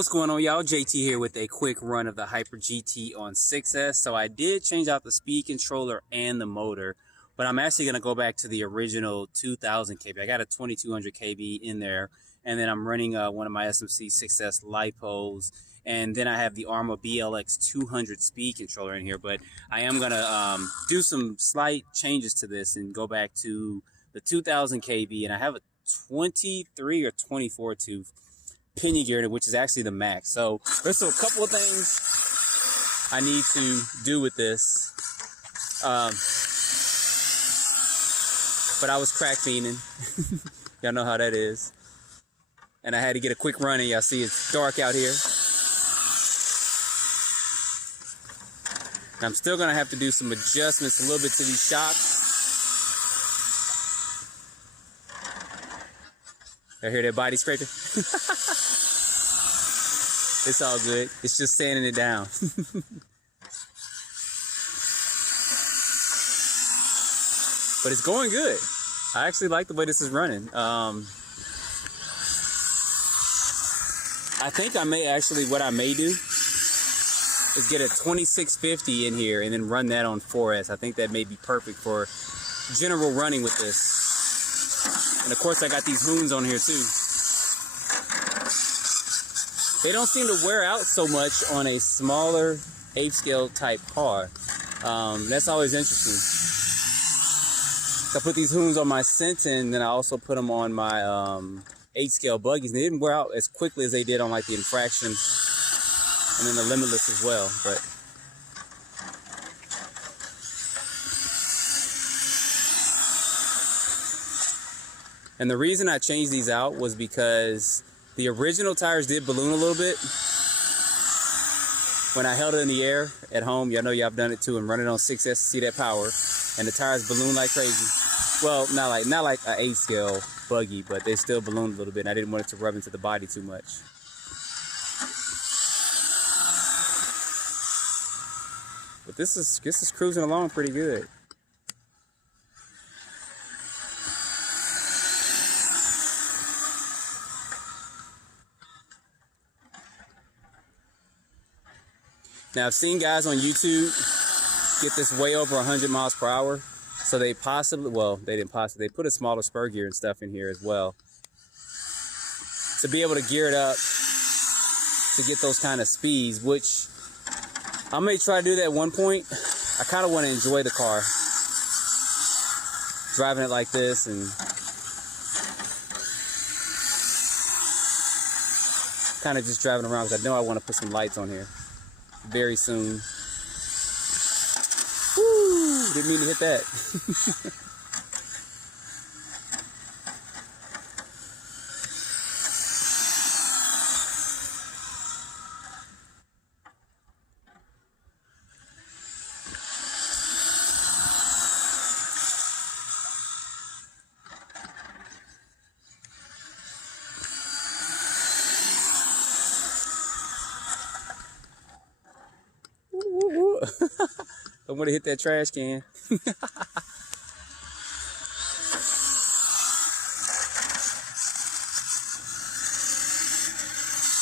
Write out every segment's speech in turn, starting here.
What's going on, y'all? JT here with a quick run of the Hyper GT on 6S. So I did change out the speed controller and the motor, but I'm actually going to go back to the original 2000 kb. I got a 2200 kb in there, and then I'm running one of my SMC 6S lipos, and then I have the Arrma BLX 200 speed controller in here. But I am going to do some slight changes to this and go back to the 2000 kb, and I have a 23 or 24 tooth pinion gear in it, which is actually the max. So there's a couple of things I need to do with this. But I was crack fiending. Y'all know how that is. And I had to get a quick run, and y'all see it's dark out here. And I'm still gonna have to do some adjustments a little bit to these shocks. I hear that body scraping? It's all good. It's just sanding it down. But it's going good. I actually like the way this is running. I think I may actually, what I may do is get a 2650 in here and then run that on 4S. I think that may be perfect for general running with this. And of course I got these Hoons on here too. They don't seem to wear out so much on a smaller 8 scale type car. That's always interesting. I put these Hoons on my Sentin, and then I also put them on my 8 scale buggies. And they didn't wear out as quickly as they did on like the Infraction and then the Limitless as well. But and the reason I changed these out was because the original tires did balloon a little bit. When I held it in the air at home, y'all know y'all have done it too, and run it on 6S to see that power, and the tires balloon like crazy. Well, not like an 8 scale buggy, but they still ballooned a little bit, and I didn't want it to rub into the body too much. But this is cruising along pretty good. Now, I've seen guys on YouTube get this way over 100 miles per hour. So they possibly, well, they put a smaller spur gear and stuff in here as well, to be able to gear it up to get those kind of speeds, which I may try to do that at one point. I kind of want to enjoy the car, driving it like this, and kind of just driving around, because I know I want to put some lights on here very soon. Woo! Didn't mean to hit that. Don't want to hit that trash can.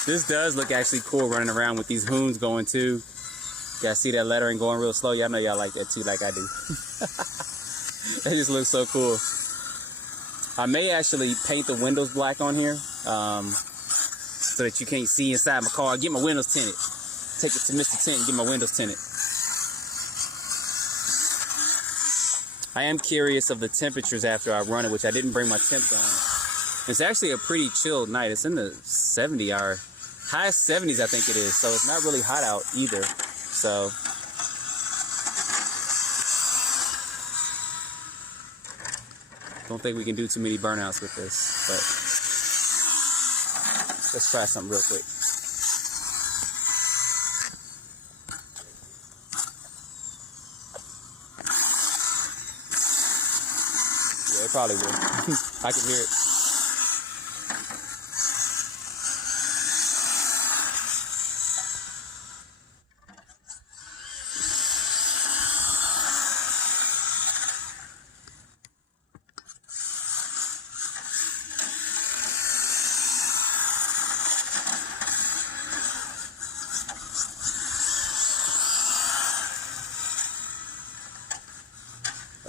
This does look actually cool running around with these Hoons going too. Y'all see that lettering going real slow? Y'all know y'all like that too, like I do. That just looks so cool. I may actually paint the windows black on here, so that you can't see inside my car. Get my windows tinted. Take it to Mr. Tint and get my windows tinted. I am curious of the temperatures after I run it, which I didn't bring my temp on. It's actually a pretty chilled night. It's in the 70 or high 70s, I think it is. So it's not really hot out either. So don't think we can do too many burnouts with this, but let's try something real quick. Yeah, it probably will. I can hear it.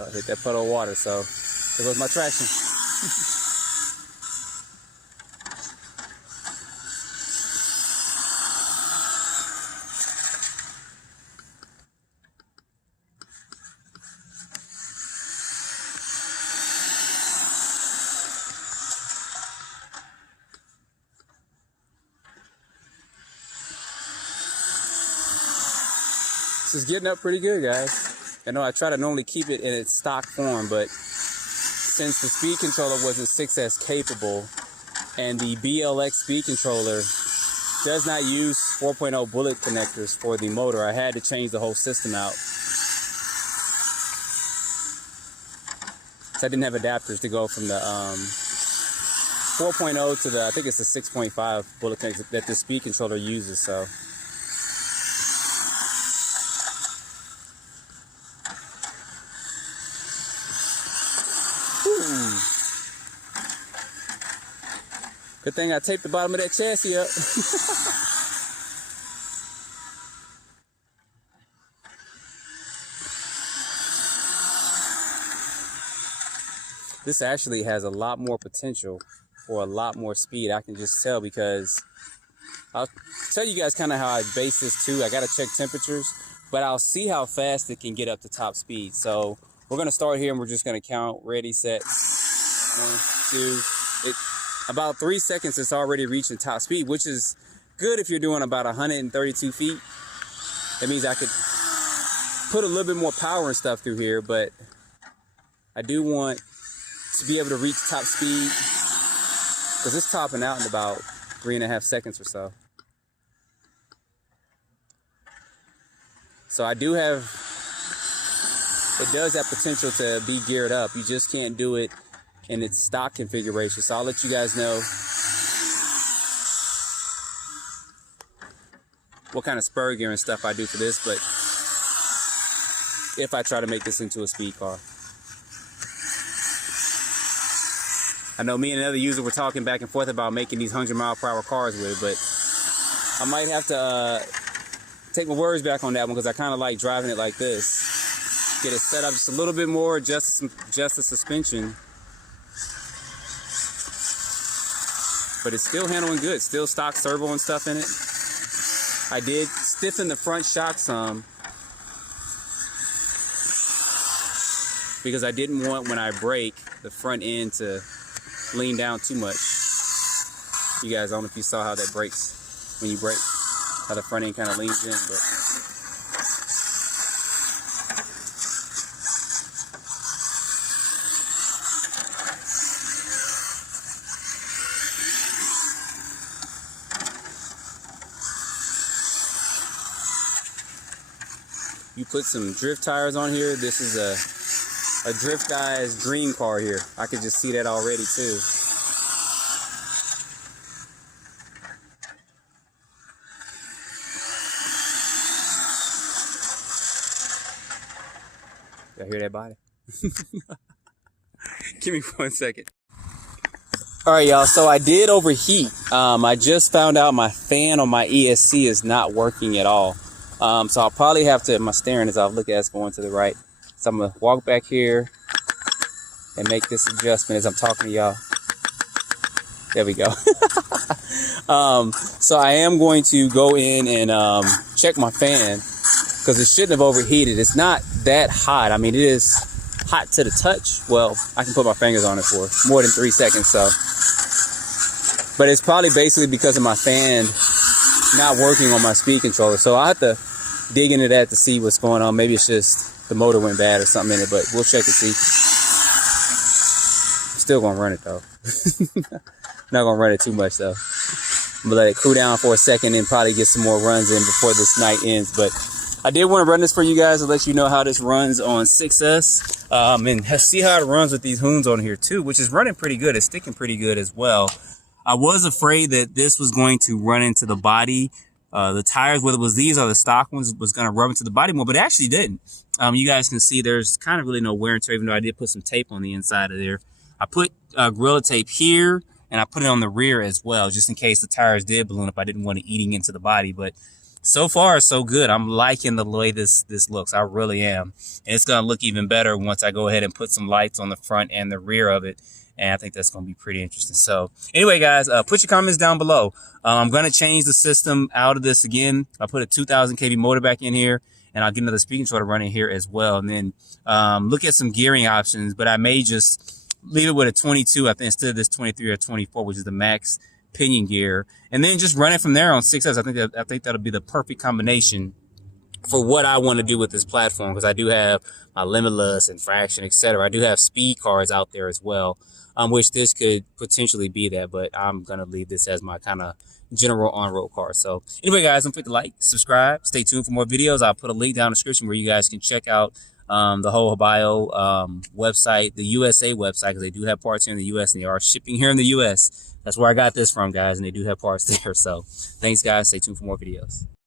Hit that puddle of water, so there goes my traction. This is getting up pretty good, guys. I know I try to normally keep it in its stock form, but since the speed controller wasn't 6S capable and the BLX speed controller does not use 4.0 bullet connectors for the motor, I had to change the whole system out. So I didn't have adapters to go from the 4.0 to the, I think it's the 6.5 bullet connector that the speed controller uses, so. Good thing I taped the bottom of that chassis up. This actually has a lot more potential for a lot more speed. I can just tell because I'll tell you guys kind of how I base this too. I got to check temperatures, but I'll see how fast it can get up to top speed. So we're going to start here and we're just going to count. Ready, set, 1, 2. About 3 seconds, it's already reaching top speed, which is good if you're doing about 132 feet. That means I could put a little bit more power and stuff through here, but I do want to be able to reach top speed because it's topping out in about 3.5 seconds or so. So I do have, it does have potential to be geared up. You just can't do it in its stock configuration. So I'll let you guys know what kind of spur gear and stuff I do for this, but if I try to make this into a speed car. I know me and another user were talking back and forth about making these 100-mile-per-hour cars with it, but I might have to take my words back on that one because I kind of like driving it like this. Get it set up just a little bit more, adjust the suspension. But it's still handling good. Still stock servo and stuff in it. I did stiffen the front shock some because I didn't want, when I brake, the front end to lean down too much. You guys, I don't know if you saw how that brakes when you brake, how the front end kind of leans in, but you put some drift tires on here. This is a drift guy's dream car here. I could just see that already too. Y'all hear that body? Give me 1 second. All right, y'all. So I did overheat. I just found out my fan on my ESC is not working at all. So I'll probably have to, my steering is off, look at it's going to the right. So I'm gonna walk back here and make this adjustment as I'm talking to y'all. There we go. So I am going to go in and check my fan because it shouldn't have overheated. It's not that hot. I mean, it is hot to the touch. Well, I can put my fingers on it for more than 3 seconds, so. But it's probably basically because of my fan not working on my speed controller. So I'll have to dig into that to see what's going on. Maybe it's just the motor went bad or something in it, but we'll check and see. Still gonna run it though. Not gonna run it too much though. I'm gonna let it cool down for a second and probably get some more runs in before this night ends. But I did want to run this for you guys to let you know how this runs on 6S and see how it runs with these Hoons on here too, which is running pretty good. It's sticking pretty good as well. I was afraid that this was going to run into the body. The tires, whether it was these or the stock ones, was going to rub into the body more, but it actually didn't. You guys can see there's kind of really no wear and tear, even though I did put some tape on the inside of there. I put Gorilla Tape here, and I put it on the rear as well, just in case the tires did balloon up. I didn't want it eating into the body, but So far, so good. I'm liking the way this looks. I really am. And it's going to look even better once I go ahead and put some lights on the front and the rear of it. And I think that's going to be pretty interesting. So anyway, guys, put your comments down below. I'm going to change the system out of this again. I put a 2000 kV motor back in here, and I'll get another speaking controller running here as well. And then look at some gearing options, but I may just leave it with a 22, I think, instead of this 23 or 24, which is the max pinion gear, and then just run it from there on 6S. I think that'll be the perfect combination for what I want to do with this platform, because I do have my limitless and fraction, etc. I do have speed cars out there as well, which this could potentially be that, but I'm gonna leave this as my kind of general on-road car. So anyway, guys, don't forget to like, subscribe, stay tuned for more videos. I'll put a link down in the description where you guys can check out the whole Hobao website, the USA website, because they do have parts here in the US, and they are shipping here in the US. That's where I got this from, guys, and they do have parts there. So thanks, guys. Stay tuned for more videos.